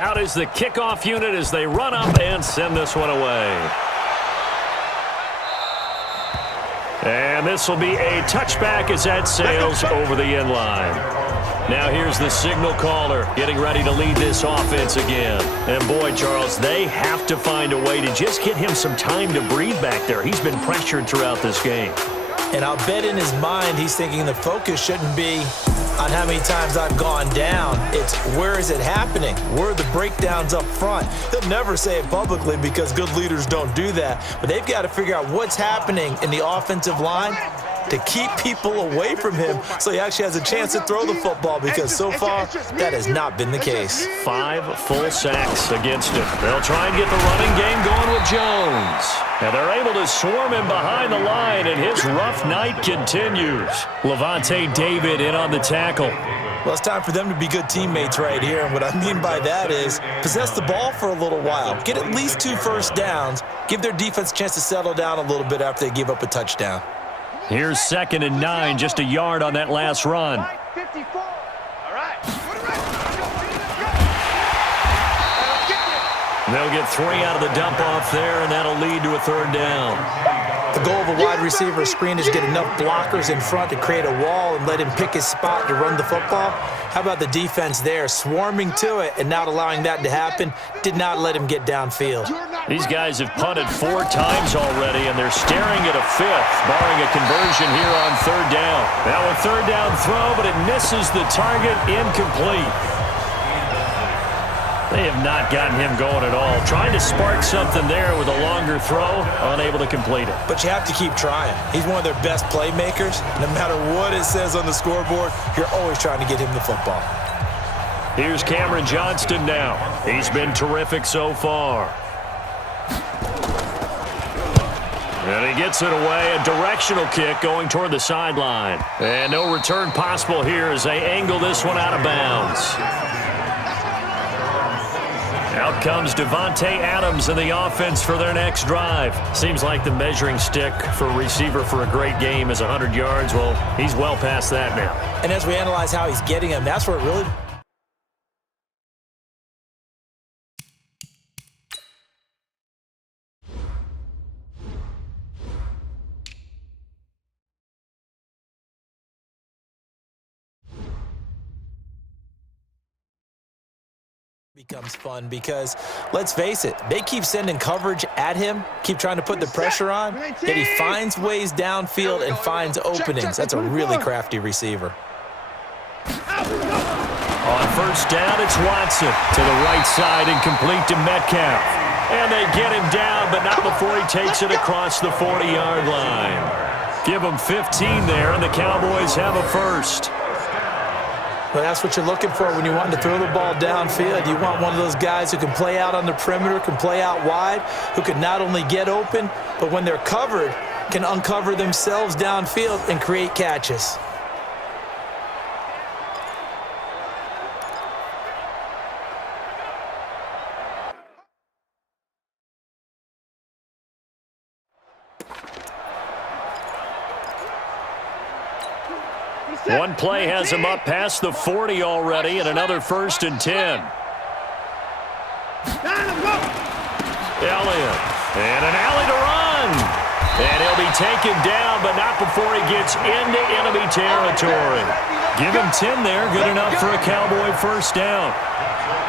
Out is the kickoff unit as they run up and send this one away. And this will be a touchback as that sails over the end line. Now here's the signal caller getting ready to lead this offense again. And boy, Charles, they have to find a way to just get him some time to breathe back there. He's been pressured throughout this game. And I'll bet in his mind he's thinking the focus shouldn't be on how many times I've gone down. It's where is it happening? Where are the breakdowns up front? He'll never say it publicly because good leaders don't do that. But they've got to figure out what's happening in the offensive line to keep people away from him so he actually has a chance to throw the football, because so far that has not been the case. 5 full sacks against him. They'll try and get the running game going with Jones. And they're able to swarm him behind the line, and his rough night continues. Levante David in on the tackle. Well, it's time for them to be good teammates right here, and what I mean by that is possess the ball for a little while, get at least 2 first downs, give their defense a chance to settle down a little bit after they give up a touchdown. Here's 2nd and 9, just a yard on that last run. They'll get 3 out of the dump-off there, and that'll lead to a 3rd down. The goal of a wide receiver screen is to get enough blockers in front to create a wall and let him pick his spot to run the football. How about the defense there, swarming to it and not allowing that to happen, did not let him get downfield. These guys have punted 4 times already, and they're staring at a 5th, barring a conversion here on 3rd down. Now a 3rd down throw, but it misses the target, incomplete. They have not gotten him going at all. Trying to spark something there with a longer throw, unable to complete it. But you have to keep trying. He's one of their best playmakers. No matter what it says on the scoreboard, you're always trying to get him the football. Here's Cameron Johnston now. He's been terrific so far. And he gets it away, a directional kick going toward the sideline. And no return possible here as they angle this one out of bounds. Out comes Devontae Adams in the offense for their next drive. Seems like the measuring stick for a receiver for a great game is 100 yards. Well, he's well past that now. And as we analyze how he's getting them, that's where it really becomes fun, because let's face it, they keep sending coverage at him, keep trying to put the pressure on, yet he finds ways downfield and finds openings. That's a really crafty receiver. On 1st down, it's Watson to the right side and complete to Metcalf. And they get him down, but not before he takes it across the 40-yard line. Give him 15 there, and the Cowboys have a first. Well, that's what you're looking for when you want to throw the ball downfield. You want one of those guys who can play out on the perimeter, can play out wide, who can not only get open, but when they're covered, can uncover themselves downfield and create catches. One play has him up past the 40 already, and another 1st and 10. Elliott, and an alley to run. And he'll be taken down, but not before he gets into enemy territory. Give him 10 there, good enough for a Cowboy 1st down.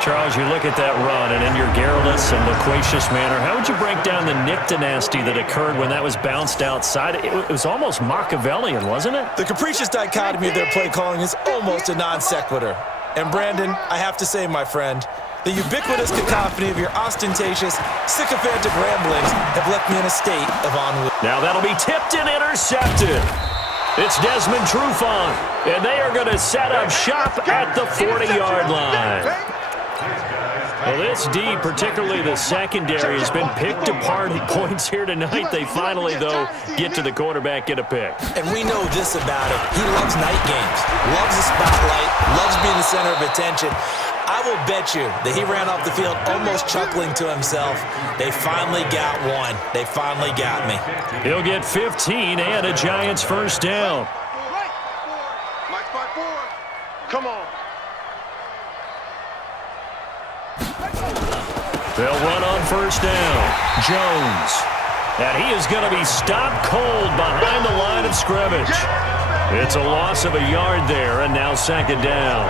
Charles, you look at that run, and in your garrulous and loquacious manner, how would you break down the Nick dynasty that occurred when that was bounced outside? It was almost Machiavellian, wasn't it? The capricious dichotomy of their play calling is almost a non sequitur. And Brandon, I have to say, my friend, the ubiquitous cacophony of your ostentatious, sycophantic ramblings have left me in a state of ennui. Now that'll be tipped and intercepted. It's Desmond Trufant, and they are going to set up shop at the 40-yard line. Well, this D, particularly the secondary, has been picked apart at points here tonight. They finally, though, get to the quarterback, get a pick. And we know this about him. He loves night games, loves the spotlight, loves being the center of attention. I will bet you that he ran off the field almost chuckling to himself. They finally got one. They finally got me. He'll get 15 and a Giants 1st down. Come on. They'll run on first down. Jones. And he is going to be stopped cold behind the line of scrimmage. It's a loss of a yard there, and now second down.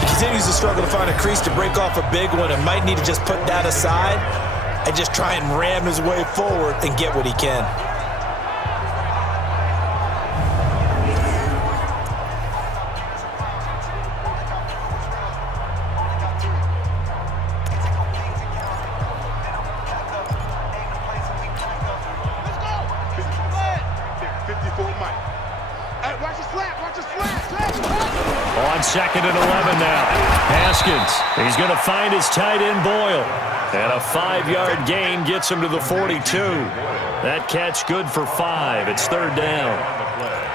He continues to struggle to find a crease to break off a big one and might need to just put that aside and just try and ram his way forward and get what he can. On second and 11 now. Haskins. He's going to find his tight end Boyle. And a 5-yard gain gets him to the 42. That catch good for 5. It's third down.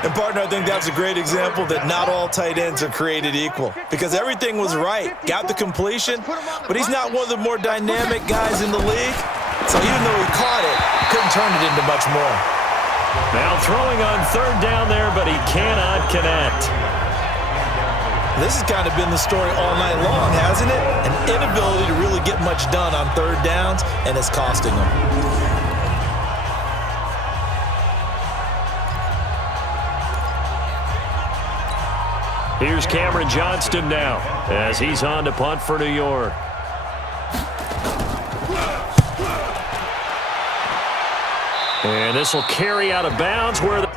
And, partner, I think that's a great example that not all tight ends are created equal because everything was right. Got the completion, but he's not one of the more dynamic guys in the league. So even though he caught it, couldn't turn it into much more. Now throwing on third down there, but he cannot connect. This has kind of been the story all night long, hasn't it? An inability to really get much done on third downs, and it's costing them. Here's Cameron Johnston now as he's on to punt for New York. And this will carry out of bounds where the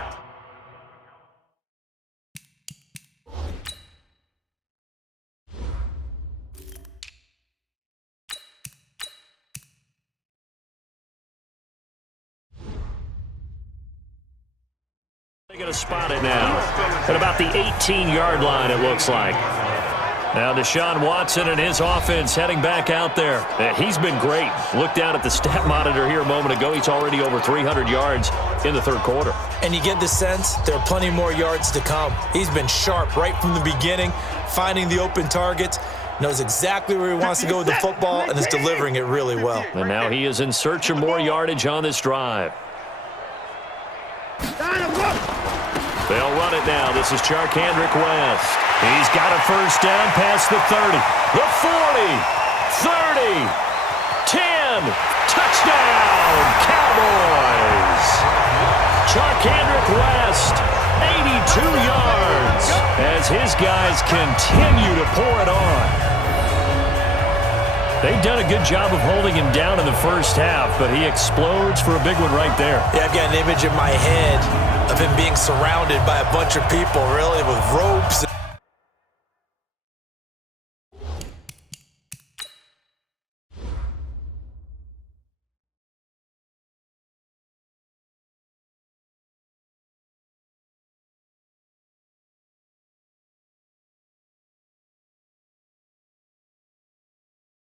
they're going to spot it now at about the 18-yard line, it looks like. Now Deshaun Watson and his offense heading back out there. He's been great. Look down at the stat monitor here a moment ago. He's already over 300 yards in the third quarter. And you get the sense there are plenty more yards to come. He's been sharp right from the beginning, finding the open targets, knows exactly where he wants to go with the football, and is delivering it really well. And now he is in search of more yardage on this drive. They'll run it now. This is Charkandrick West. He's got a first down past the 30, the 40, 30, 10. Touchdown, Cowboys. Charkandrick West, 82 yards as his guys continue to pour it on. They've done a good job of holding him down in the first half, but he explodes for a big one right there. Yeah, I've got an image in my head of him being surrounded by a bunch of people, really, with ropes.